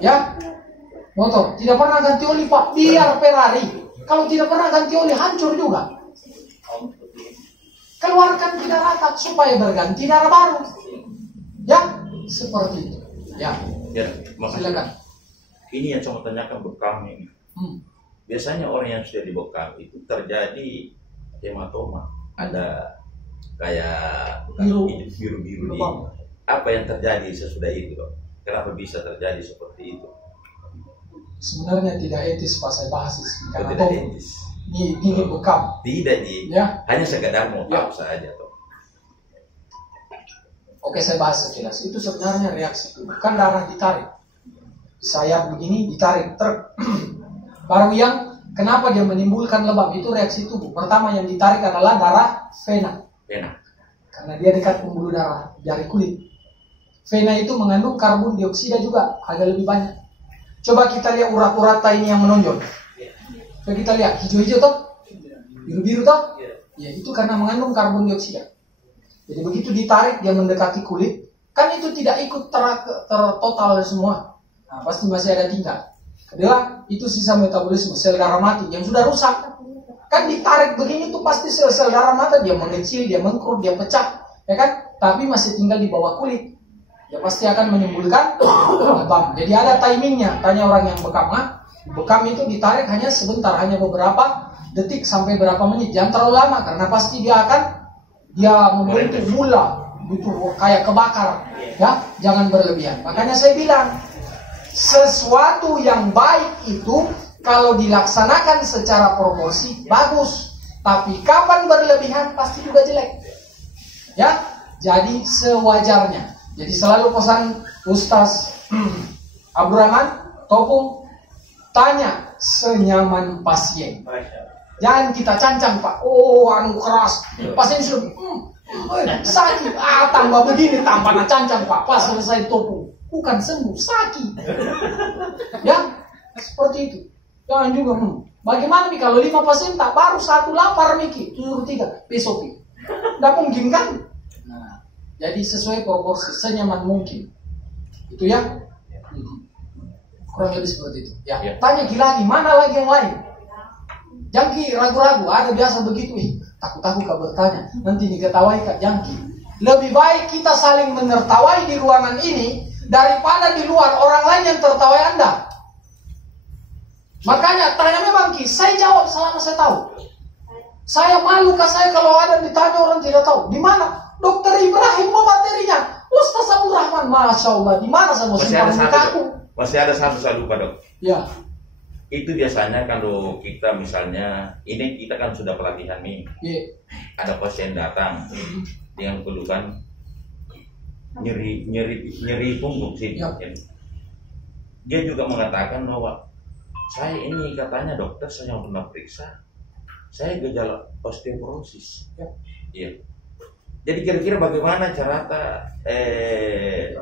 Ya, motor tidak pernah ganti oli Pak, biar Ferrari. Kalau tidak pernah ganti oli hancur juga. Keluarkan darah supaya berganti darah baru. Ya, seperti itu. Ya, silakan. Ini yang saya mau tanyakan bekam ini. Biasanya orang yang sudah dibekam itu terjadi hematoma. Ada kayak biru-biru di apa yang terjadi sesudah itu, Dok? Kenapa bisa terjadi seperti itu? Sebenarnya tidak etis Pak saya bahas karena tidak etis. Ini bekam. Tidak ya. Hanya sekedar mau tahu saja, Dok. Oke, saya bahas sekilas. Itu sebenarnya reaksi itu bukan darah ditarik. Saya begini ditarik truk. Baru yang kenapa dia menimbulkan lebam itu reaksi tubuh. Pertama yang ditarik adalah darah vena. Karena dia dekat pembuluh darah jari kulit. Vena itu mengandung karbon dioksida juga agak lebih banyak. Coba kita lihat urat-urat ini yang menonjol. Coba kita lihat hijau-hijau toh, biru-biru toh. Ya itu karena mengandung karbon dioksida. Jadi begitu ditarik dia mendekati kulit, kan itu tidak ikut tertotal semua. Nah, pasti masih ada tinggal. Kedua, itu sisa metabolisme sel darah mati yang sudah rusak. Kan ditarik begini tuh pasti sel-sel darah mati dia mengecil, dia mengkerut, dia pecah, ya kan? Tapi masih tinggal di bawah kulit. Ya pasti akan menimbulkan lebam. Jadi ada timingnya. Tanya orang yang bekam, bekam itu ditarik hanya sebentar, hanya beberapa detik sampai berapa menit. Jangan terlalu lama karena pasti dia membentuk mula, itu kayak kebakar. Ya, jangan berlebihan. Makanya saya bilang sesuatu yang baik itu kalau dilaksanakan secara proporsi bagus, tapi kapan berlebihan pasti juga jelek. Ya, jadi sewajarnya. Jadi selalu pesan Ustaz Abdurrahman Topung, tanya senyaman pasien. Jangan kita cancang Pak. Oh, anu keras. Pasien sudah sakit. Tambah begini, tambah cancang Pak. Pas selesai Topung, bukan sembuh, sakit. Ya, seperti itu. Jangan juga bagaimana nih kalau 5 pasien tak baru 1 lapar Miki, suruh 3 besok. Tidak mungkin kan? Nah, jadi sesuai proporsi senyaman mungkin. Itu ya. Kurang lebih seperti itu. Ya. Tanya lagi, mana lagi yang lain? Jangki ragu-ragu, ada biasa begitu. Takut-takut Kak bertanya, nanti diketawai Kak Jangki. Lebih baik kita saling menertawai di ruangan ini daripada di luar orang lain yang tertawai Anda. Makanya tanya memang Ki, saya jawab selama saya tahu. Saya malu Kak saya kalau ada ditanya orang tidak tahu. Di mana? Dokter Ibrahim mau materinya. Ustaz Abdurrahman, Masya Allah. Di mana saya mau simpan mukaku? Masih ada satu saya lupa Dok. Ya. Itu biasanya kalau kita misalnya, ini kita kan sudah pelatihan nih. Ada pasien datang dengan keluhan nyeri punggung sih. Dia juga mengatakan bahwa saya ini katanya dokter saya pernah periksa, saya gejala osteoporosis. Iya. Jadi kira-kira bagaimana cara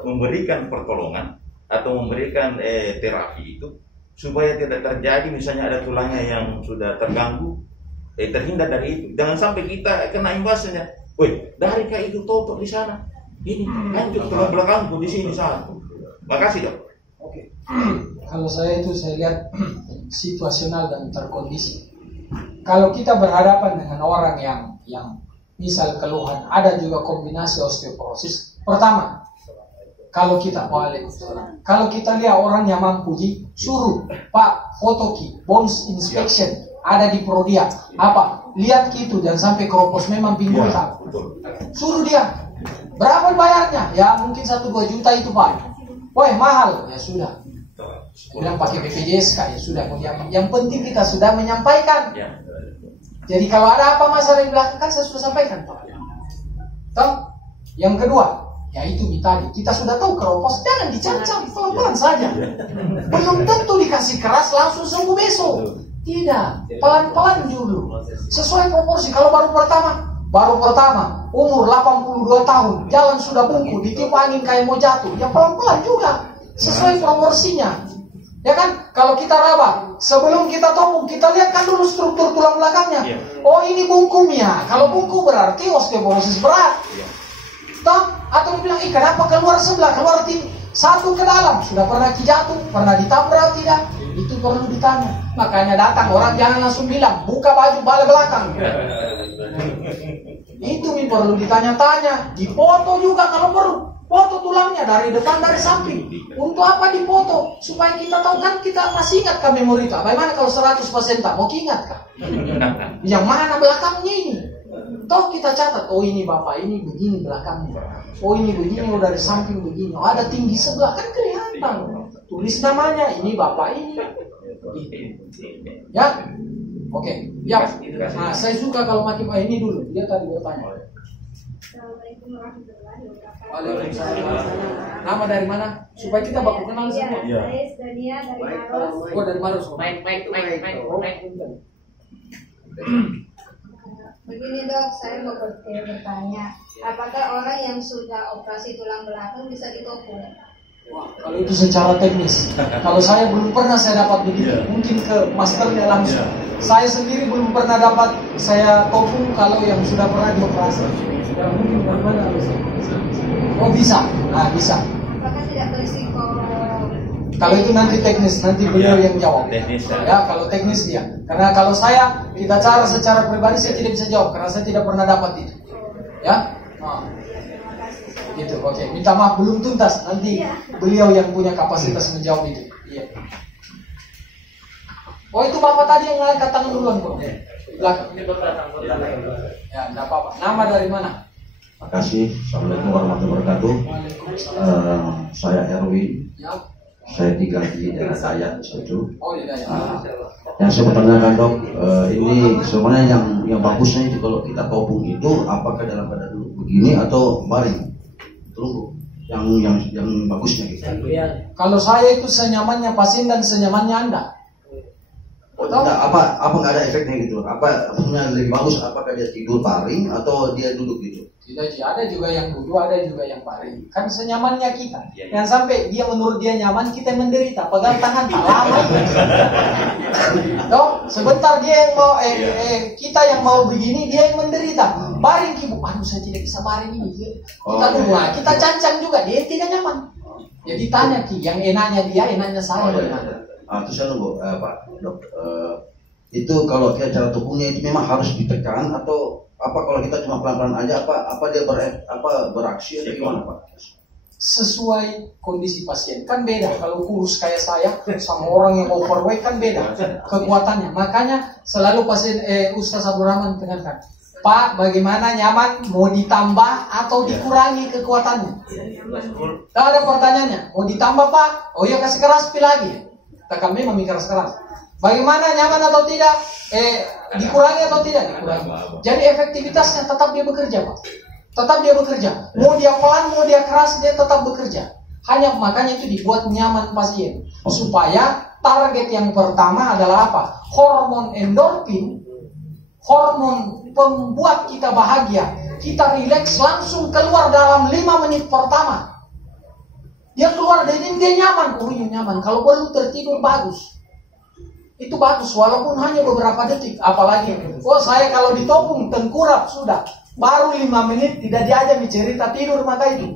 memberikan pertolongan atau memberikan terapi itu supaya tidak terjadi misalnya ada tulangnya yang sudah terganggu, terhindar dari itu. Jangan sampai kita kena imbasnya. Woi, dari kayak itu totok di sana. Ini hancur tulang belakangku di sini sana. Makasih Dok. Oke. Kalau saya lihat situasional dan terkondisi. Kalau kita berhadapan dengan orang yang misal keluhan, ada juga kombinasi osteoporosis. Pertama, kalau kita lihat orang yang mampu suruh Pak foto Ki, bones inspection ada di Prodia. Apa? Lihat gitu dan sampai keropos memang pinggul tak. Suruh dia. Berapa bayarnya? Ya mungkin 1-2 juta itu Pak. Woi mahal. Ya sudah. Bilang pakai BPJS Kak, ya sudah. Yang penting kita sudah menyampaikan. Jadi kalau ada apa masalah yang belakang kan saya sudah sampaikan Pak. Toh? Yang kedua, yaitu tadi kita sudah tahu keropos jangan dicancang, pelan-pelan saja. Belum tentu dikasih keras langsung sembuh besok. Tidak, pelan-pelan dulu. Sesuai proporsi. Kalau baru pertama umur 82 tahun, jalan sudah bungkuk, ditiup angin kayak mau jatuh, ya pelan-pelan juga. Sesuai proporsinya. Ya kan? Kalau kita raba, sebelum kita topung, kita lihat kan dulu struktur tulang belakangnya. Oh ini bungkumnya. Kalau bungkuk berarti osteoporosis berat. Toh? Atau bilang, kenapa keluar sebelah, keluar Satu ke dalam, sudah pernah jatuh, pernah ditabrak tidak? Itu perlu ditanya. Makanya datang orang jangan langsung bilang buka baju balik belakang. Itu perlu ditanya-tanya. Dipoto juga kalau perlu. Foto tulangnya dari depan dari samping. Untuk apa dipoto? Supaya kita tahu kan kita masih ingat kan memori itu. Bagaimana kalau 100% tak mau ingat kan? Yang mana belakangnya ini? Toh kita catat, oh ini bapak ini begini belakangnya. Oh ini begini, oh dari samping begini. Oh ada tinggi sebelah kan kelihatan. Tulis namanya, ini bapak ini. Ya? Oke. Ya. Nah, saya suka kalau makin ini dulu. Dia tadi bertanya. Assalamualaikum warahmatullahi wabarakatuh. Waalaikumsalam. Nama dari mana? Supaya kita baku kenal semua. Iya, saya Dania dari Maros. Oh dari Maros. Begini dok, saya mau bertanya, apakah orang yang sudah operasi tulang belakang bisa ditopung? Wah, kalau itu secara teknis. Kalau saya belum pernah saya dapat begitu. Mungkin ke masternya langsung. Saya sendiri belum pernah dapat saya topung kalau yang sudah pernah dioperasi. Ya, mungkin bagaimana harus? Oh bisa, nah bisa. Apakah tidak berisiko? Kalau itu nanti teknis, nanti beliau yang jawab. Ya, kalau teknis dia. Karena kalau kita cara secara pribadi saya tidak bisa jawab karena saya tidak pernah dapat itu. Ya, nah. Gitu, oke. Minta maaf belum tuntas. Nanti beliau yang punya kapasitas menjawab itu. Iya. Oh itu bapak tadi yang ngangkat tangan duluan kok. Belakang. Ya, tidak apa-apa. Nama dari mana? Makasih. Assalamualaikum warahmatullahi wabarakatuh. Saya Erwin. Ya. Saya tinggal di daerah Dayak situ. Oh iya. Yang saya bertanyakan dok, ini sebenarnya yang bagusnya itu kalau kita topung itu apakah dalam keadaan duduk begini atau baring? Tunggu. Yang bagusnya gitu. Kalau saya itu senyamannya pasien dan senyamannya Anda. Oh, apa nggak ada efeknya gitu? Apa yang lebih bagus? Apakah dia tidur baring atau dia duduk gitu? Tidak sih, ada juga yang duduk, ada juga yang baring. Kan senyamannya kita. Yang sampai dia menurut dia nyaman, kita yang menderita. Pegang tangan tak lama. Toh, sebentar dia yang mau kita yang mau begini, dia yang menderita. Baring ibu, aduh saya tidak bisa baring ini. Kita dulu, kita cancang juga, dia tidak nyaman. Jadi tanya Ki, yang enaknya dia, enaknya saya bagaimana? Terus saya nunggu Pak dok, itu kalau kita cara topungnya itu memang harus ditekan atau apa kalau kita cuma pelan-pelan aja apa dia beraksi atau gimana Pak? Sesuai kondisi pasien kan beda. Kalau kurus kayak saya sama orang yang overweight kan beda kekuatannya. Makanya selalu pasien Ustaz Abdul Rahman tekankan, Pak bagaimana nyaman, mau ditambah atau dikurangi kekuatannya? Tak ada pertanyaannya, mau ditambah Pak? Oh ya kasih keras pi lagi. Kami memang keras-keras. Bagaimana nyaman atau tidak? Dikurangi atau tidak? Dikurangi. Jadi efektivitasnya tetap dia bekerja, Pak. Tetap dia bekerja. Mau dia pelan, mau dia keras, dia tetap bekerja. Hanya makanya itu dibuat nyaman pasien. Supaya target yang pertama adalah apa? Hormon endorfin, hormon pembuat kita bahagia. Kita rileks langsung keluar dalam 5 menit pertama. Dia keluar dari ini, dia nyaman. Oh iya nyaman. Kalau perlu tertidur bagus. Itu bagus walaupun hanya beberapa detik. Apalagi, saya kalau ditopung tengkurap sudah. Baru 5 menit tidak diajak cerita tidur maka itu.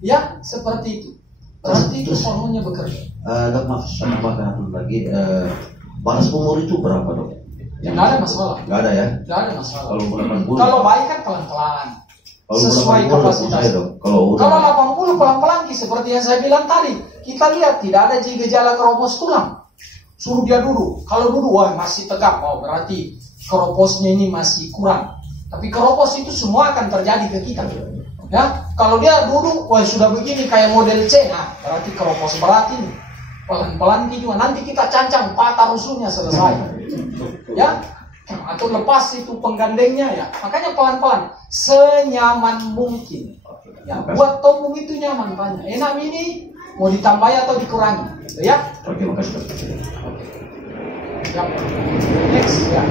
Ya, seperti itu. Berarti itu hormonnya bekerja. Dok, maaf, saya tambahkan dulu lagi. Batas umur itu berapa dok? Yang nggak ada masalah. Nggak ada ya? Nggak ada masalah. Kalau umur 80? Kalau baik kan pelan-pelan. Sesuai kapasitas. Kalau 80 pelan-pelan seperti yang saya bilang tadi. Kita lihat tidak ada gejala keropos tulang. Suruh dia duduk. Kalau duduk wah masih tegak. Oh berarti keroposnya ini masih kurang. Tapi keropos itu semua akan terjadi ke kita. Ya, kalau dia duduk wah sudah begini kayak model C. Nah, berarti keropos berat ini. Pelan-pelan juga. Nanti kita cancang patah rusuhnya selesai. Ya. Atau lepas itu penggandengnya ya. Makanya pelan-pelan, senyaman mungkin. Ya, buat topung itu nyaman banyak. Enak ini mau ditambah atau dikurangi, gitu ya. Oke, makasih. Ya. Next ya.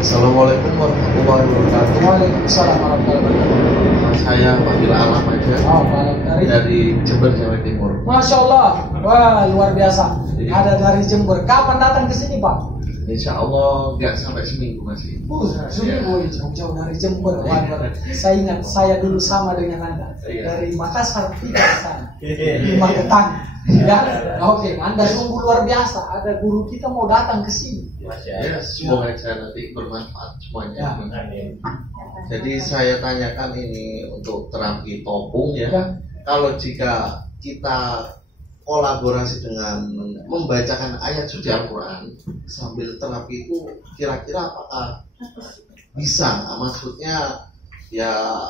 Assalamualaikum warahmatullahi wabarakatuh. Waalaikumsalam warahmatullahi wabarakatuh. Saya panggil alam aja. Oh, dari Jember, Jawa Timur. Masya Allah, wah luar biasa. Ada dari Jember. Kapan datang ke sini Pak? Insya Allah nggak sampai seminggu masih. Seminggu jauh-jauh dari Jember. Saya ingat saya dulu sama dengan Anda dari Makassar pindah ke sana di Magetan. Ya, oke. Anda sungguh luar biasa. Ada guru kita mau datang ke sini. Ya, semoga aja nanti bermanfaat semuanya. Jadi saya tanyakan ini untuk terapi topung ya. Kalau jika kita kolaborasi dengan membacakan ayat suci Al-Quran sambil terapi itu kira-kira apakah bisa? Maksudnya ya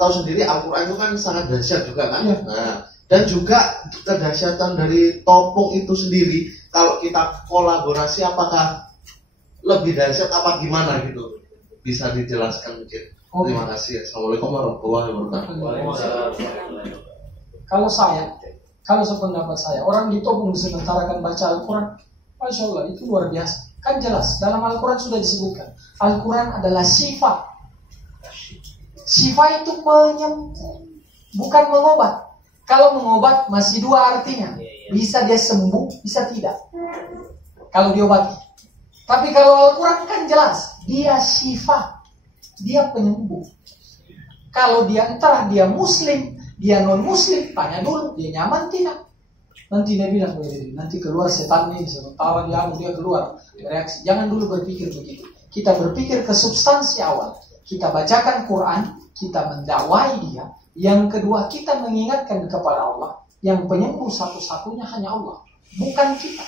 tahu sendiri Al-Quran itu kan sangat dahsyat juga kan. Nah, dan juga kedahsyatan dari topung itu sendiri kalau kita kolaborasi apakah lebih dahsyat apa gimana gitu? Bisa dijelaskan mungkin. Terima kasih. Assalamualaikum warahmatullahi wabarakatuh. Kalau sependapat saya, orang ditopung sementara kan baca Al-Quran, Masya Allah, itu luar biasa. Kan jelas, dalam Al-Quran sudah disebutkan, Al-Quran adalah sifat. Sifat itu penyembuh, bukan mengobat. Kalau mengobat masih dua artinya, bisa dia sembuh, bisa tidak. Kalau diobati. Tapi kalau Al-Quran kan jelas, dia sifat, dia penyembuh. Kalau dia entah dia Muslim, dia non Muslim, tanya dulu dia nyaman tidak. Nanti dia bilang, nanti keluar setan ini, sementara dia keluar reaksi. Jangan dulu berpikir begitu. Kita berpikir ke substansi awal. Kita bacakan Quran, kita mendakwai dia. Yang kedua, kita mengingatkan kepada Allah. Yang penyembuh satu-satunya hanya Allah, bukan kita.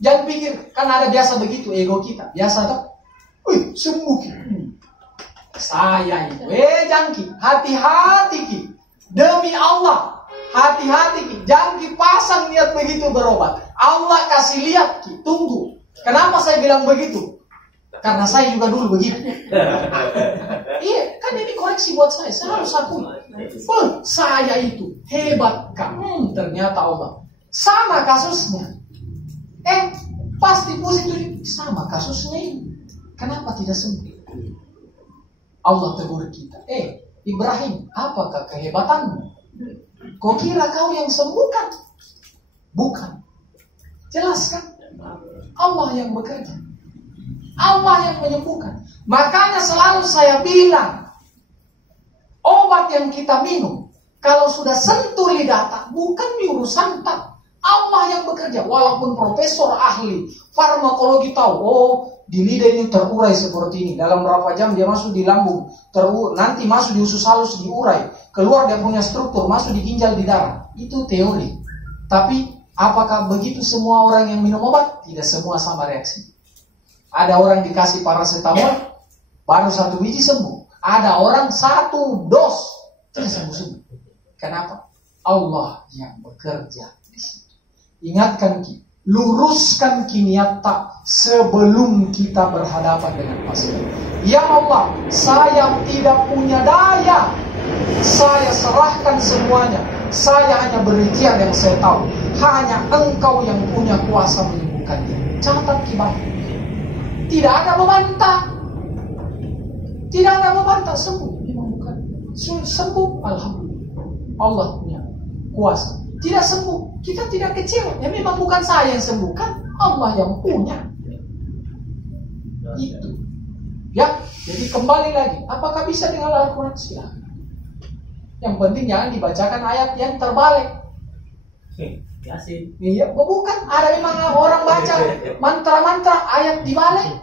Jangan pikir, kan ada biasa begitu ego kita. Biasa tak? Wih, sembuh kita. Saya itu, jangki, hati-hati ki. Demi Allah, hati-hati ki. Jangan ki pasang niat begitu berobat. Allah kasih lihat ki, tunggu. Kenapa saya bilang begitu? Karena saya juga dulu begitu. Iya, kan ini koreksi buat saya harus akui. Saya itu hebat kan? Ternyata Allah. Sama kasusnya. Pasti positif. Sama kasusnya ini. Kenapa tidak sembuh? Allah tegur kita. Ibrahim, apakah kehebatanmu? Kau kira kau yang sembuhkan? Bukan. Jelaskan. Allah yang bekerja. Allah yang menyembuhkan. Makanya selalu saya bilang, obat yang kita minum, kalau sudah sentuh lidah, bukan diurusan tak. Allah yang bekerja. Walaupun profesor ahli farmakologi tahu, di lidah ini terurai seperti ini. Dalam berapa jam dia masuk di lambung, nanti masuk di usus halus diurai, keluar dia punya struktur, masuk di ginjal, di darah. Itu teori. Tapi apakah begitu semua orang yang minum obat? Tidak semua sama reaksi. Ada orang dikasih paracetamol, baru 1 biji sembuh. Ada orang 1 dos tidak sembuh-sembuh. Kenapa? Allah yang bekerja di situ. Ingatkan kita. Luruskan niat tak sebelum kita berhadapan dengan pasien. Ya Allah, saya tidak punya daya. Saya serahkan semuanya. Saya hanya berikhtiar yang saya tahu. Hanya Engkau yang punya kuasa menyembuhkan dia. Catat kibatnya. Tidak ada membantah. Tidak ada membantah. Sembuh. Sembuh. Alhamdulillah. Allah punya kuasa. Tidak sembuh. Kita tidak kecewa. Ya memang bukan saya yang sembuhkan. Allah yang punya. Itu. Ya. Jadi kembali lagi. Apakah bisa dengan Al-Quran? Silahkan. Yang penting jangan dibacakan ayat yang terbalik. Yasin. Iya, bukan. Ada memang orang baca mantra-mantra ayat dibalik.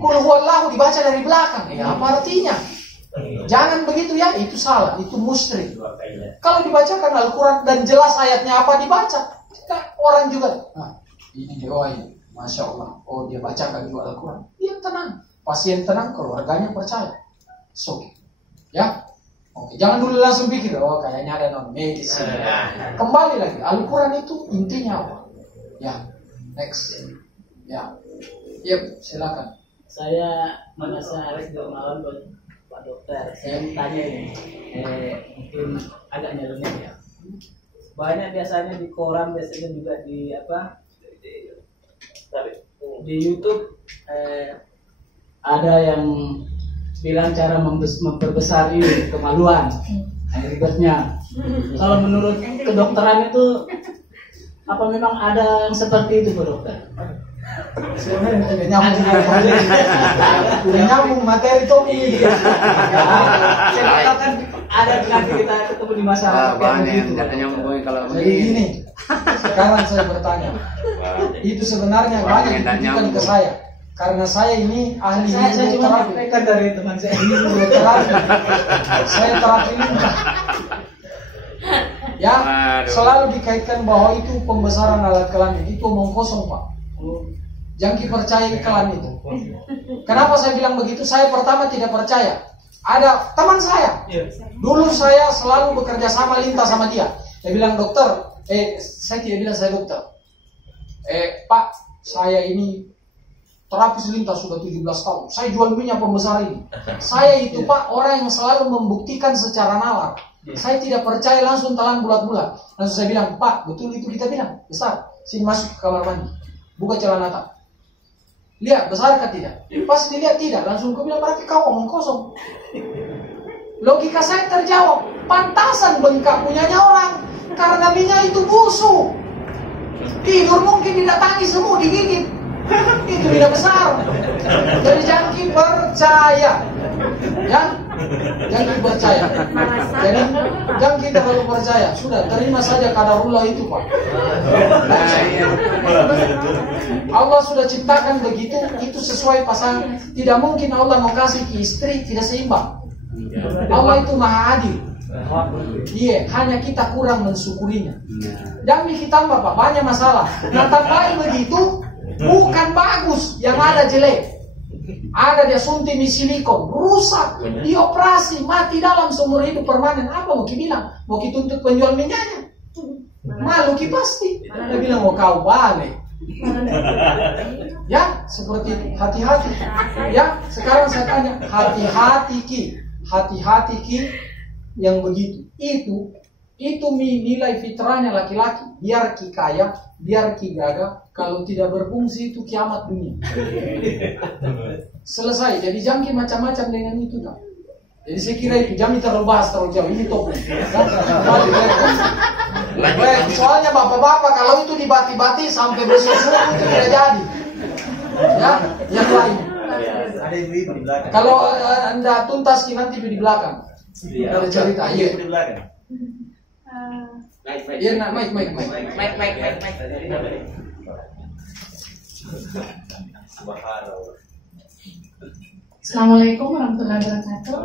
Qul huwallahu dibaca dari belakang. Ya, apa artinya? Jangan begitu ya, itu salah, itu musyrik. Kalau dibacakan Al-Quran dan jelas ayatnya apa dibaca, orang juga, ini doa ini, Masya Allah, dia bacakan juga Al-Quran. Dia tenang, pasien tenang, keluarganya percaya. So, ya. Oke, jangan dulu langsung pikir, kayaknya ada non medis. Kembali lagi, Al-Quran itu intinya apa? Ya, next. Ya, yep, silakan. Saya merasa harus bermalam Pak Dokter. Saya mau tanya ini, mungkin agak nyeleneh ya. Banyak biasanya di koran, biasanya juga di di YouTube ada yang bilang cara memperbesar ini kemaluan, ribetnya. Kalau menurut kedokteran itu apa memang ada yang seperti itu, Pak Dokter? Sebenarnya tidak nyambung. Tidak nyambung materi topik ini. Saya katakan ada nanti kita ketemu di masyarakat yang begitu. Kalau Jadi ini sekarang saya bertanya, itu sebenarnya banyak ditujukan ke saya. Karena saya ini ahli Saya cuma hidroterapi. menyampaikan dari teman saya. Ini hidroterapi. Saya terapi limbah. Ya, selalu dikaitkan bahwa itu pembesaran alat kelamin. Itu omong kosong, Pak. Jangan percaya iklan itu. Kenapa saya bilang begitu? Saya pertama tidak percaya. Ada teman saya. Dulu saya selalu bekerja sama lintas sama dia. Dia bilang, dokter, saya tidak bilang saya dokter. Pak, saya ini terapis lintas sudah 17 tahun. Saya jual minyak pembesar ini. Saya itu, Pak, orang yang selalu membuktikan secara nalar. Saya tidak percaya langsung telan bulat-bulat. Langsung saya bilang, Pak, betul itu kita bilang. Besar, sini masuk ke kamar mandi. Buka celana tak. Lihat, besar kah tidak? Pas dilihat tidak, langsung aku bilang, berarti kau omong kosong. Logika saya terjawab. Pantasan bengkak punyanya orang. Karena minyak itu busuk. Tidur mungkin didatangi semua, digigit. Itu tidak besar. Jadi jangan percaya. Ya, jangan percaya. Jadi jangan kita kalau percaya. Sudah, terima saja qadarullah itu, Pak. Allah sudah ciptakan begitu, itu sesuai pasangan. Tidak mungkin Allah mau kasih ke istri tidak seimbang. Allah itu maha adil. Iya, hanya kita kurang mensyukurinya. Jangan kita tambah, Pak, banyak masalah. Nah, tambahin begitu bukan bagus, yang ada jelek. Ada dia suntik silikon, rusak, dioperasi, mati dalam seumur hidup permanen. Apa mau bilang? Mau tuntut penjual minyaknya? Malu ki pasti. Dia bilang mau kau balik. Ya, seperti itu. Hati-hati. Ya, sekarang saya tanya, hati-hati ki yang begitu. Itu nilai fitrahnya laki-laki. Biar ki kaya, biar ki gagah. Kalau tidak berfungsi itu kiamat dunia. Selesai. Jadi jangan macam-macam dengan itu, tak. Jadi saya kira itu jangan terlalu bahas terlalu jauh. Ini topik. Soalnya bapak-bapak kalau itu dibati-bati sampai besok subuh itu tidak jadi. Ya, yang lain. ada ibu-ibu di belakang. Kalau anda tuntas nanti di belakang. Ada cerita. Iya. Di belakang. Iya, nak mic. Assalamualaikum warahmatullahi wabarakatuh.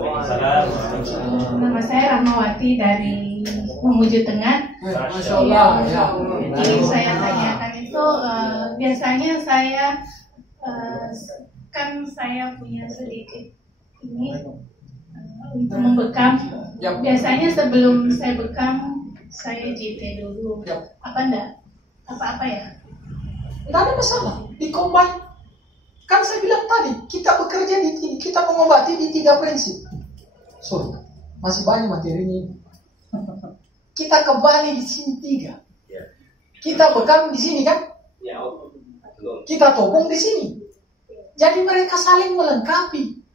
Nama saya Rahmawati dari Mamuju Tengah. Masya Allah. Ya. Jadi saya tanyakan itu biasanya saya kan saya punya sedikit ini untuk membekam. Biasanya sebelum saya bekam saya JT dulu. Apa enggak? Apa ya? Tidak ada masalah. Dikombin. Kan saya bilang tadi, kita bekerja di sini, kita mengobati di 3 prinsip. Sorry, masih banyak materi ini. Kita kembali di sini 3. Kita bekam di sini kan? Kita topung di sini. Jadi mereka saling melengkapi.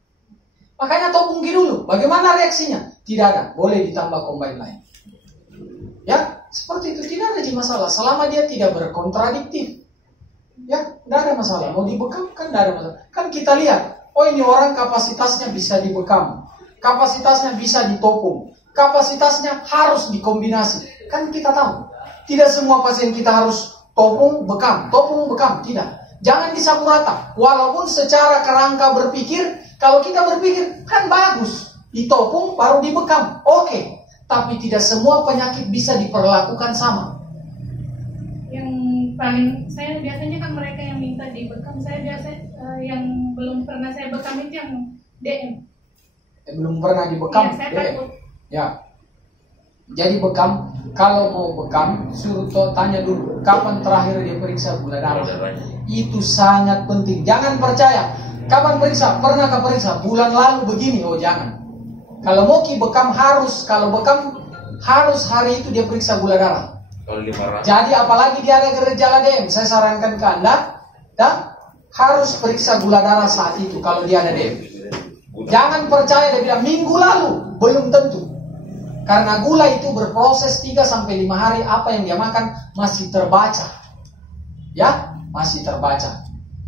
Makanya topung dulu. Bagaimana reaksinya? Tidak ada. Boleh ditambah combine lain. Ya, seperti itu tidak ada masalah. Selama dia tidak berkontradiktif. Ya, tidak ada masalah. Mau dibekam kan tidak ada masalah. Kan kita lihat, oh ini orang kapasitasnya bisa dibekam, kapasitasnya bisa ditopung, kapasitasnya harus dikombinasi. Kan kita tahu, tidak semua pasien kita harus topung, bekam, tidak. Jangan disapu rata. Walaupun secara kerangka berpikir, kalau kita berpikir kan bagus, ditopung baru dibekam, oke. Tapi tidak semua penyakit bisa diperlakukan sama. Paling saya biasanya kan mereka yang minta dibekam, saya biasa yang belum pernah saya bekam itu yang DM. Belum pernah dibekam. Iya, saya takut. Ya. Jadi bekam, kalau mau bekam suruh tanya dulu kapan terakhir dia periksa gula darah. Itu sangat penting. Jangan percaya. Kapan periksa? Pernahkah periksa? Bulan lalu begini. Oh jangan. Kalau mau bekam harus, kalau bekam harus hari itu dia periksa gula darah. Jadi apalagi dia ada gejala DM, saya sarankan ke Anda harus periksa gula darah saat itu kalau dia ada DM. Jangan percaya dia bilang minggu lalu, belum tentu. Karena gula itu berproses 3-5 hari, apa yang dia makan masih terbaca. Ya, masih terbaca.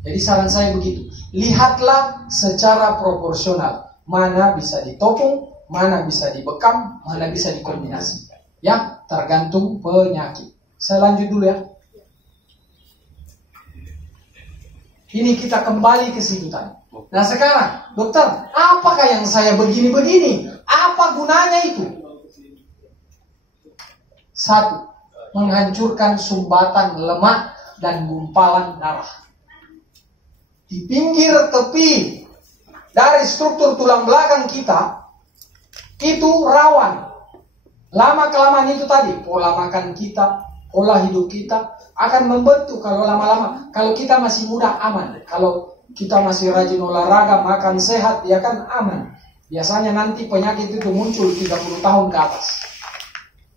Jadi saran saya begitu, lihatlah secara proporsional, mana bisa ditopung, mana bisa dibekam, mana bisa dikombinasi. Ya, tergantung penyakit. Saya lanjut dulu ya. Ini kita kembali ke situ tadi. Nah sekarang, dokter, apakah yang saya begini-begini? Apa gunanya itu? Satu, menghancurkan sumbatan lemak dan gumpalan darah. Di pinggir tepi dari struktur tulang belakang kita, itu rawan. Lama-kelamaan itu tadi, pola makan kita, pola hidup kita akan membentuk kalau lama-lama. Kalau kita masih muda, aman. Kalau kita masih rajin olahraga, makan sehat, ya kan aman. Biasanya nanti penyakit itu muncul 30 tahun ke atas.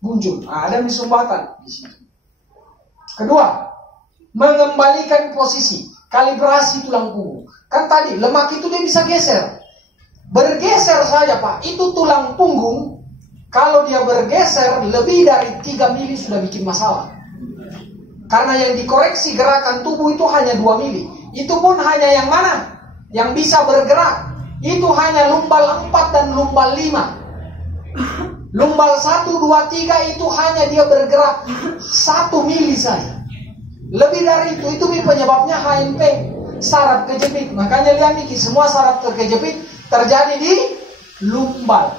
Muncul, ada sumbatan di situ. Kedua, mengembalikan posisi, kalibrasi tulang punggung. Kan tadi lemak itu dia bisa geser. Bergeser saja Pak, itu tulang punggung. Kalau dia bergeser lebih dari 3 mili sudah bikin masalah. Karena yang dikoreksi gerakan tubuh itu hanya 2 mili. Itu pun hanya yang mana? Yang bisa bergerak. Itu hanya lumbal 4 dan lumbal 5. Lumbal 1, 2, 3 itu hanya dia bergerak 1 mili saja. Lebih dari itu penyebabnya HMP, saraf kejepit. Makanya lihat nih, semua saraf terkejepit terjadi di lumbal.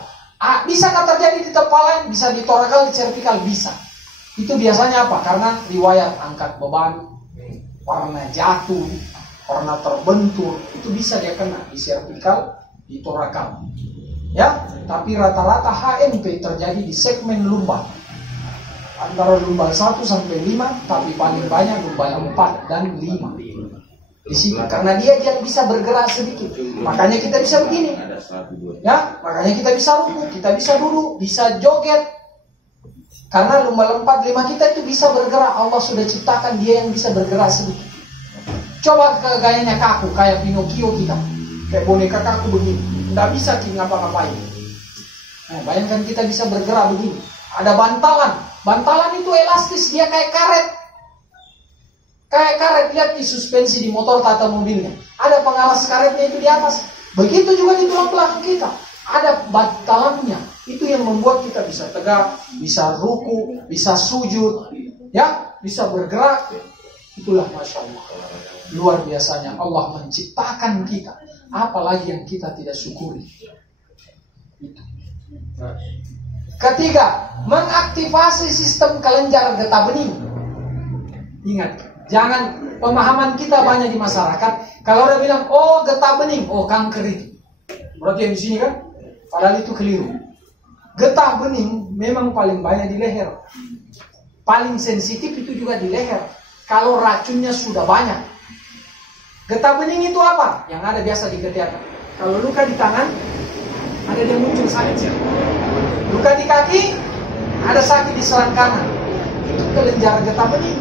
Bisakah terjadi di tempat lain? Bisa di torakal, di cervikal, bisa. Itu biasanya apa? Karena riwayat angkat beban, warna jatuh, warna terbentur, itu bisa dia kena di cervikal, di torakal. Ya, tapi rata-rata HMP terjadi di segmen lumbal. Antara lumbal 1 sampai 5, tapi paling banyak lumbal 4 dan 5. Di situ karena dia yang bisa bergerak sedikit. Makanya kita bisa begini. Ya, makanya kita bisa ruku, kita bisa duduk, bisa joget. Karena lumbal 4, 5 kita itu bisa bergerak. Allah sudah ciptakan dia yang bisa bergerak sedikit. Coba gayanya kaku kayak Pinocchio kita. Kayak boneka kaku begini. Tidak bisa kita ngapa-ngapain. Nah, bayangkan kita bisa bergerak begini. Ada bantalan. Bantalan itu elastis, dia kayak karet. Kayak karet, lihat di suspensi di motor atau mobilnya. Ada pengawas karetnya itu di atas. Begitu juga di tulang belakang kita. Ada bantalannya. Itu yang membuat kita bisa tegak, bisa ruku, bisa sujud, ya, bisa bergerak. Itulah Masya Allah. Luar biasanya Allah menciptakan kita. Apalagi yang kita tidak syukuri. Ketiga, mengaktifasi sistem kelenjar getah bening. Ingat, jangan pemahaman kita banyak di masyarakat. Kalau udah bilang, oh getah bening, oh kanker itu. Berarti yang di sini kan? Padahal itu keliru. Getah bening memang paling banyak di leher. Paling sensitif itu juga di leher. Kalau racunnya sudah banyak. Getah bening itu apa? Yang ada biasa di ketiak. Kalau luka di tangan, ada dia muncul sakit. Luka di kaki, ada sakit di selang kanan. Itu kelenjar getah bening.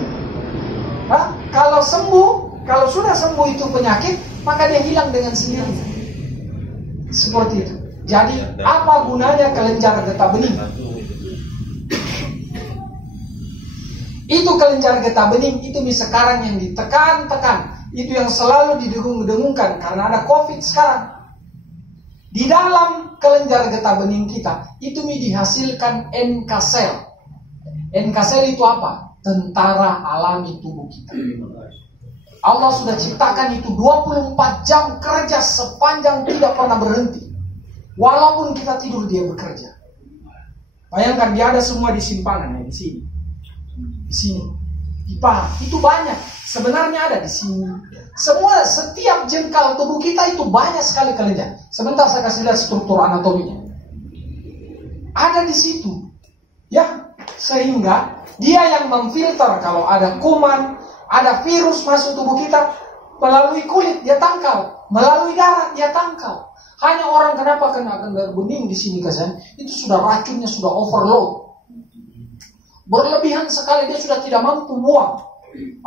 Kalau sembuh, kalau sudah sembuh itu penyakit, maka dia hilang dengan sendirinya. Seperti itu. Jadi apa gunanya kelenjar getah bening? Itu kelenjar getah bening itu sekarang yang ditekan-tekan. Itu yang selalu didengung-dengungkan karena ada COVID sekarang. Di dalam kelenjar getah bening kita itu dihasilkan NK sel. NK sel itu apa? Tentara alami tubuh kita. Allah sudah ciptakan itu 24 jam kerja sepanjang tidak pernah berhenti. Walaupun kita tidur dia bekerja. Bayangkan dia ada semua di simpangan di sini. Di sini. Di paha. Itu banyak. Sebenarnya ada di sini. Semua setiap jengkal tubuh kita itu banyak sekali kelenjar. Sebentar saya kasih lihat struktur anatominya. Ada di situ. Ya, sehingga dia yang memfilter kalau ada kuman, ada virus masuk tubuh kita melalui kulit dia tangkal, melalui darah dia tangkal. Hanya orang kenapa kena bening di sini kasihan, itu sudah racunnya sudah overload. Berlebihan sekali dia sudah tidak mampu buang.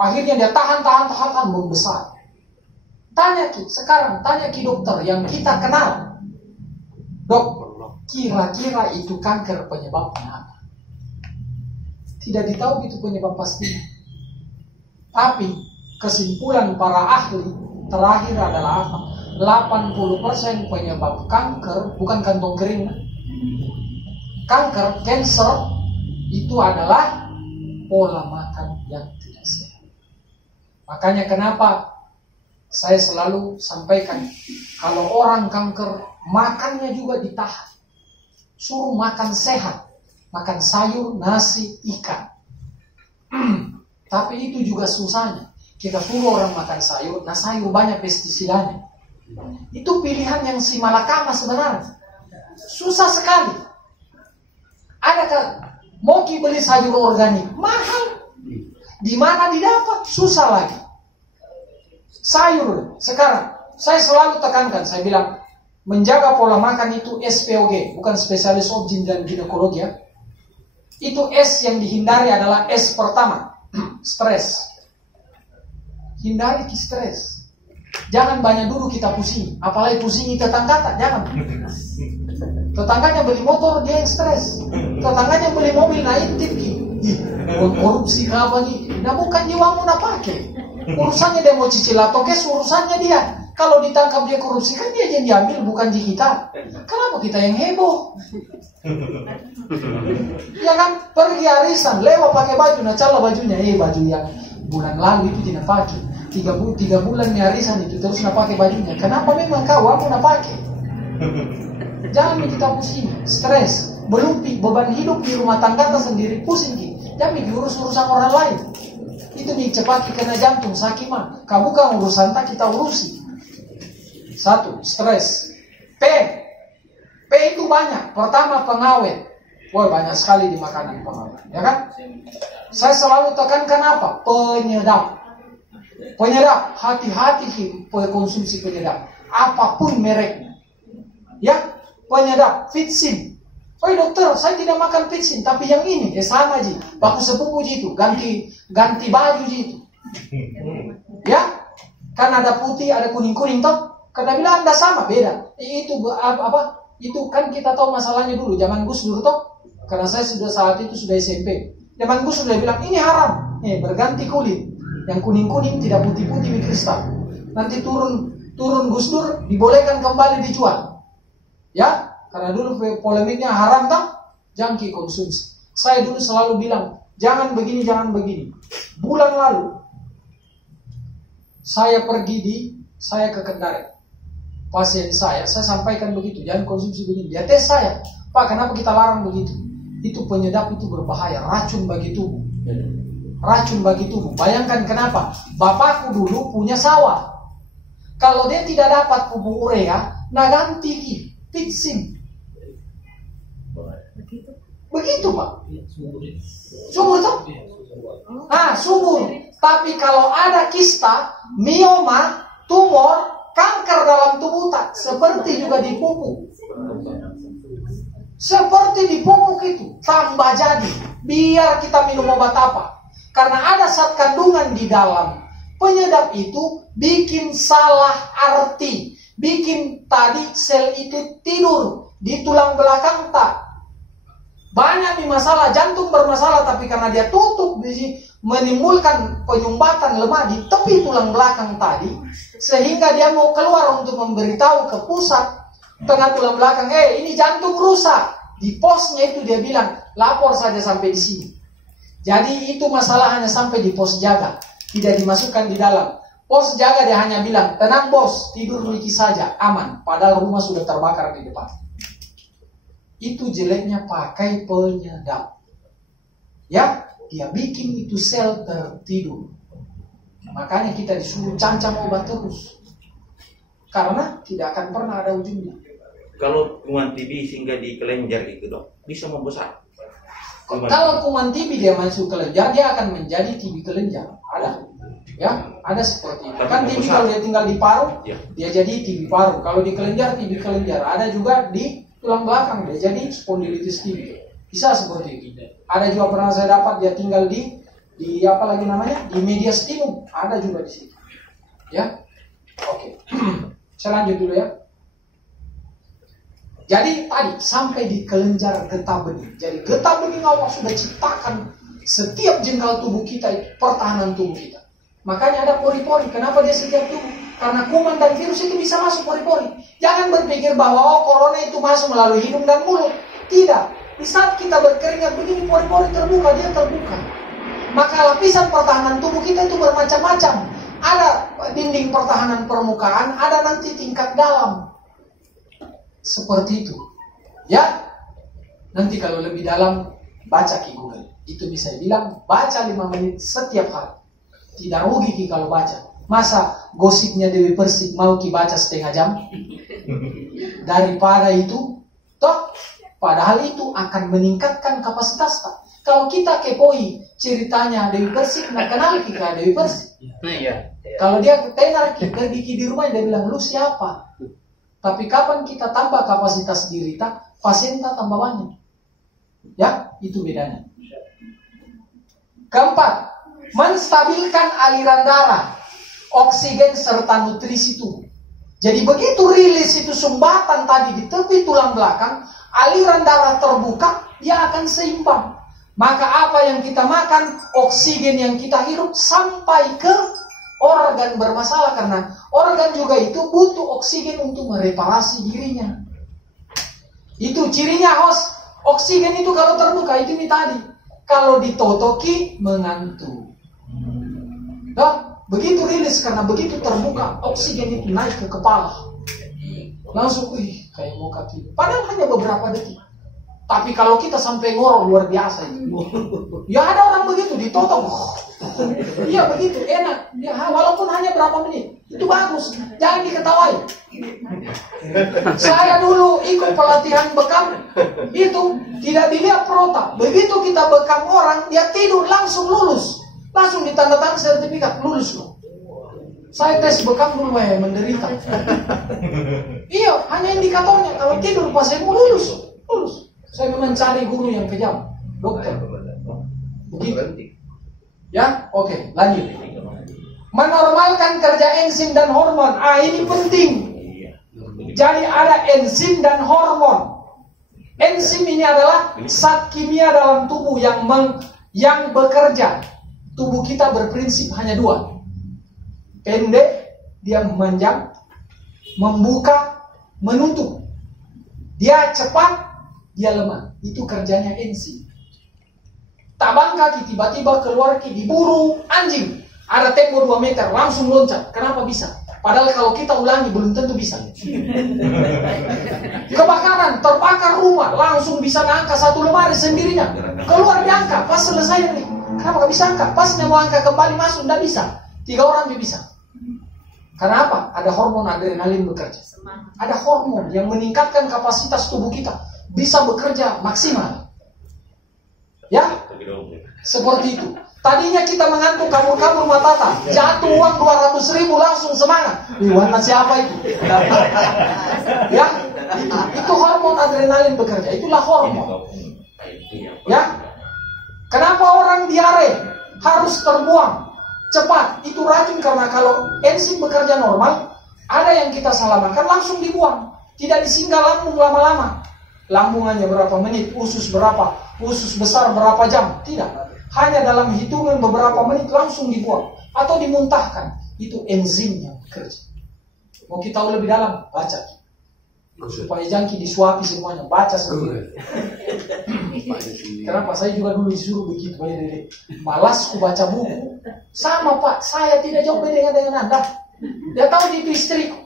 Akhirnya dia tahan membesar. Tanya ki dokter yang kita kenal. Dok, kira-kira itu kanker penyebabnya apa? Tidak ditahu itu penyebab pastinya. Tapi kesimpulan para ahli terakhir adalah apa? 80% penyebab kanker, bukan kantong kering, kanker, cancer itu adalah pola makan yang tidak sehat. Makanya kenapa saya selalu sampaikan, kalau orang kanker, makannya juga ditahan. Suruh makan sehat, makan sayur, nasi, ikan. Tapi itu juga susahnya. Kita suruh orang makan sayur, nah sayur banyak pestisidanya. Itu pilihan yang si malakama sebenarnya. Susah sekali. Adakah mau beli sayur organik? Mahal. Di mana didapat? Susah lagi. Sayur sekarang, saya selalu tekankan, saya bilang, menjaga pola makan itu SPOG, bukan spesialis obgyn dan ginekologi ya. Itu S yang dihindari adalah S pertama, stres. Hindari stres. Jangan banyak dulu kita pusing, apalagi pusingi tetangga, jangan. Tetangganya beli motor, dia yang stres. Tetangganya beli mobil, nah intip korupsi apa nih? Nah bukan dia uangmu nak pakai. Urusannya dia mau cicil atau cash, urusannya dia. Kalau ditangkap dia korupsi, kan dia yang diambil, bukan di kita. Kenapa kita yang heboh? Ya kan, pergi arisan, lewat pakai baju, nah cala bajunya, baju yang bulan lalu itu tidak pakai. 3 bulan nih arisan itu terus nak pakai bajunya. Kenapa memang aku nak pakai? Jangan kita pusing, stres, belum beban hidup di rumah tangga kita sendiri pusing, jangan diurus urusan orang lain. Itu nih cepat kena jantung sakit mah. Kamu bukan urusan tak kita urusi. 1, stres. P itu banyak. Pertama pengawet. Wah banyak sekali di makanan pengawet, ya kan? Saya selalu tekankan apa? Penyedap. Penyedap, hati-hati konsumsi penyedap. Apapun mereknya. Ya, penyedap, Fitsin. Oh dokter, saya tidak makan Fitsin, tapi yang ini, sama ji. Baku sepupu ji itu, ganti baju ji itu. Ya, kan ada putih, ada kuning-kuning toh. Karena bilang Anda sama, beda. Itu apa? Itu kan kita tahu masalahnya dulu, zaman Gus Dur toh. Karena saya saat itu sudah SMP. Zaman Gus sudah bilang ini haram, berganti kulit. Yang kuning-kuning tidak putih-putih di kristal. Nanti turun Gus Dur dibolehkan kembali dijual. Ya, karena dulu polemiknya haram tak? Jangan konsumsi. Saya dulu selalu bilang jangan begini, jangan begini. Bulan lalu saya ke Kendari. Pasien saya sampaikan begitu, jangan konsumsi begini. Dia tes saya, Pak kenapa kita larang begitu? Itu penyedap itu berbahaya, racun bagi tubuh. Racun bagi tubuh. Bayangkan kenapa? Bapakku dulu punya sawah. Kalau dia tidak dapat pupuk urea, nah ganti Fitsin. Begitu Pak. Subur toh? Subur. Tapi kalau ada kista, mioma, tumor, kanker dalam tubuh tak seperti juga di pupuk. Seperti di pupuk itu tambah jadi. Biar kita minum obat apa? Karena ada zat kandungan di dalam penyedap itu bikin salah arti, bikin tadi sel itu tidur di tulang belakang tak. Banyak nih masalah, jantung bermasalah tapi karena dia tutup menimbulkan penyumbatan lemah di tepi tulang belakang tadi, sehingga dia mau keluar untuk memberitahu ke pusat tengah tulang belakang, ini jantung rusak. Di posnya itu dia bilang, lapor saja sampai di sini. Jadi itu masalah hanya sampai di pos jaga, tidak dimasukkan di dalam. Pos jaga dia hanya bilang, tenang bos, tidur Miki saja, aman. Padahal rumah sudah terbakar di depan. Itu jeleknya pakai penyedap. Ya, dia bikin itu sel tertidur. Makanya kita disuruh cancang obat terus. Karena tidak akan pernah ada ujungnya. Kalau kuman TB sehingga di kelenjar itu dok, bisa membesar. Kalau kuman TB dia masuk kelenjar, dia akan menjadi TB kelenjar. Ada, ya, ada seperti itu. Kan TB kalau dia tinggal di paru, ya, dia jadi TB paru. Kalau di kelenjar, TB kelenjar. Ada juga di tulang belakang, dia jadi spondilitis TB. Bisa seperti itu. Ada juga pernah saya dapat dia tinggal di apa lagi namanya, di mediastinum. Ada juga di situ. Ya, oke. Saya lanjut dulu ya. Jadi tadi sampai di kelenjar getah bening. Jadi getah bening Allah sudah ciptakan setiap jengkal tubuh kita itu pertahanan tubuh kita. Makanya ada pori-pori. Kenapa dia setiap tubuh? Karena kuman dan virus itu bisa masuk pori-pori. Jangan berpikir bahwa corona itu masuk melalui hidung dan mulut. Tidak. Di saat kita berkeringat begini, pori-pori terbuka, dia terbuka. Maka lapisan pertahanan tubuh kita itu bermacam-macam. Ada dinding pertahanan permukaan, ada nanti tingkat dalam. Seperti itu. Ya. Nanti kalau lebih dalam, baca di Google. Itu bisa bilang, baca 5 menit setiap hari. Tidak rugi Ki kalau baca. Masa gosipnya Dewi Persik mau Ki baca setengah jam? Daripada itu, toh, padahal itu akan meningkatkan kapasitas tak? Kalau kita kepoi ceritanya Dewi Persik, nak kenal kita Dewi Persik. Kalau dia dengar Ki, pergi Ki di rumah, dia bilang, lu siapa? Tapi kapan kita tambah kapasitas diri tak, pasien tak tambah banyak. Ya, itu bedanya. Keempat, menstabilkan aliran darah, oksigen serta nutrisi tubuh. Jadi begitu rilis itu sumbatan tadi di tepi tulang belakang, aliran darah terbuka, dia akan seimbang. Maka apa yang kita makan, oksigen yang kita hirup sampai ke organ bermasalah, karena organ juga itu butuh oksigen untuk mereparasi dirinya. Itu cirinya host. Oksigen itu kalau terbuka, itu tadi. Kalau ditotoki, mengantuk. Nah, begitu rilis, karena begitu terbuka, oksigen itu naik ke kepala. Langsung, kayak mau kaki. Padahal hanya beberapa detik. Tapi kalau kita sampai ngorok, luar biasa itu. Ya ada orang begitu, ditotok. Iya begitu, enak. Ya, walaupun hanya berapa menit. Itu bagus, jangan diketawai. Saya dulu ikut pelatihan bekam, itu tidak dilihat prota. Begitu kita bekam orang, dia tidur langsung lulus. Langsung ditandatangan sertifikat, lulus loh. Saya tes bekam dulu, menderita. Iya, hanya indikatornya. Kalau tidur pasienmu lulus. Saya mencari guru yang kejam, dokter. Begitu. Ya, oke, lanjut. Menormalkan kerja enzim dan hormon. Ini penting. Jadi ada enzim dan hormon. Enzim ini adalah zat kimia dalam tubuh yang bekerja. Tubuh kita berprinsip hanya 2. Pendek, dia memanjang, membuka, menutup. Dia cepat, dia lemah. Itu kerjanya enzim. Tabang kaki tiba-tiba keluar Ki, diburu anjing. Ada tempo 2 meter, langsung loncat. Kenapa bisa? Padahal kalau kita ulangi belum tentu bisa. Kebakaran, terbakar rumah, langsung bisa angkat 1 lemari sendirinya. Keluar diangkat, pas selesai nih. Kenapa gak bisa angkat? Pasnya mau angkat kembali masuk, gak bisa. 3 orang dia bisa. Karena apa? Ada hormon adrenalin bekerja. Ada hormon yang meningkatkan kapasitas tubuh kita. Bisa bekerja maksimal. Ya, seperti itu. Tadinya kita mengantuk, kabur-kabur matata, jatuh uang 200.000 langsung semangat. Iwan siapa itu? Ya, itu hormon adrenalin bekerja. Itulah hormon. Ya, kenapa orang diare harus terbuang cepat? Itu racun, karena kalau enzim bekerja normal, ada yang kita salah makan langsung dibuang, tidak disinggah lambung lama-lama. Lambung hanya berapa menit, usus berapa, usus besar berapa jam, tidak. Hanya dalam hitungan beberapa menit langsung dibuang atau dimuntahkan. Itu enzim yang bekerja. Mau kita tahu lebih dalam, baca. Supaya jangki disuapi semuanya, baca sendiri. Kenapa? Saya juga dulu disuruh begitu. Malas ku baca buku. Sama Pak, saya tidak jauh beda dengan Anda. Dia tahu itu istriku.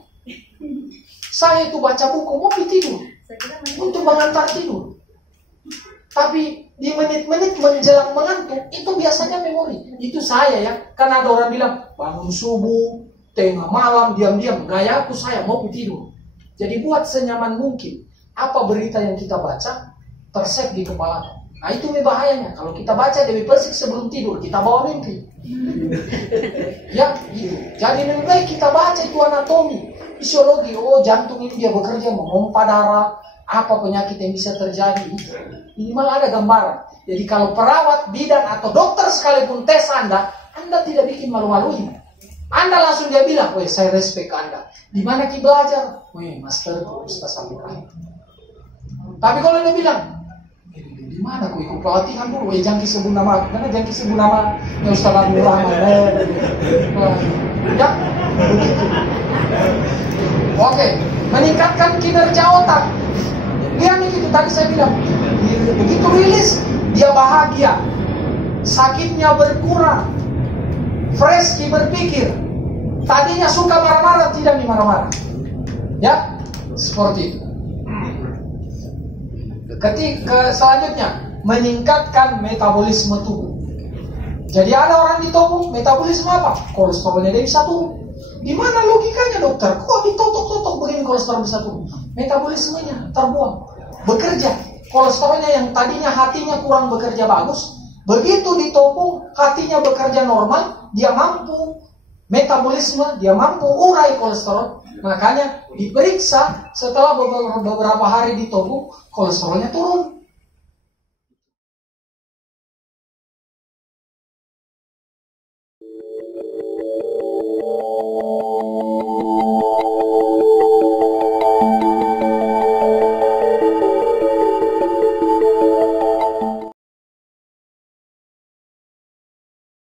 Saya itu baca buku, mau tidur. Untuk mengantar tidur. Tapi di menit-menit menjelang mengantuk, itu biasanya memori. Itu saya ya. Karena ada orang bilang, bangun subuh, tengah malam, diam-diam. Gaya aku saya mau tidur. Jadi buat senyaman mungkin. Apa berita yang kita baca, tersave di kepala. Nah itu bahayanya. Kalau kita baca Dewi Persik sebelum tidur, kita bawa mimpi. Ya, gitu. Jadi lebih baik kita baca itu anatomi, fisiologi. Oh, jantung ini dia bekerja memompa darah. Apa penyakit yang bisa terjadi? Minimal ada gambaran. Jadi kalau perawat, bidan atau dokter sekalipun tes Anda tidak bikin malu-maluin. Anda langsung dia bilang, weh saya respect Anda. Di mana Ki belajar? Weh master Ustaz Abdul Rahim. Tapi kalau dia bilang, Gimana aku ikut pelatihan dulu, jangki sebut nama, karena jangki sebut nama yang Ustaz Abdul Rahman. Ya, begitu. Oke, meningkatkan kinerja otak. Lihat nih gitu, tadi saya bilang, begitu rilis, dia bahagia, sakitnya berkurang, fresh berpikir. Tadinya suka marah-marah, tidak nih marah-marah. Ya, seperti itu. Ketika selanjutnya, meningkatkan metabolisme tubuh. Jadi ada orang ditopung, metabolisme apa? Kolesterolnya dia bisa turun. Gimana logikanya dokter? Kok ditotok-totok begini kolesterol bisa turun? Metabolismenya terbuang, bekerja. Kolesterolnya yang tadinya hatinya kurang bekerja bagus, begitu ditopung, hatinya bekerja normal, dia mampu metabolisme, dia mampu urai kolesterol. Makanya diperiksa setelah beberapa hari ditopung, kolesterolnya turun.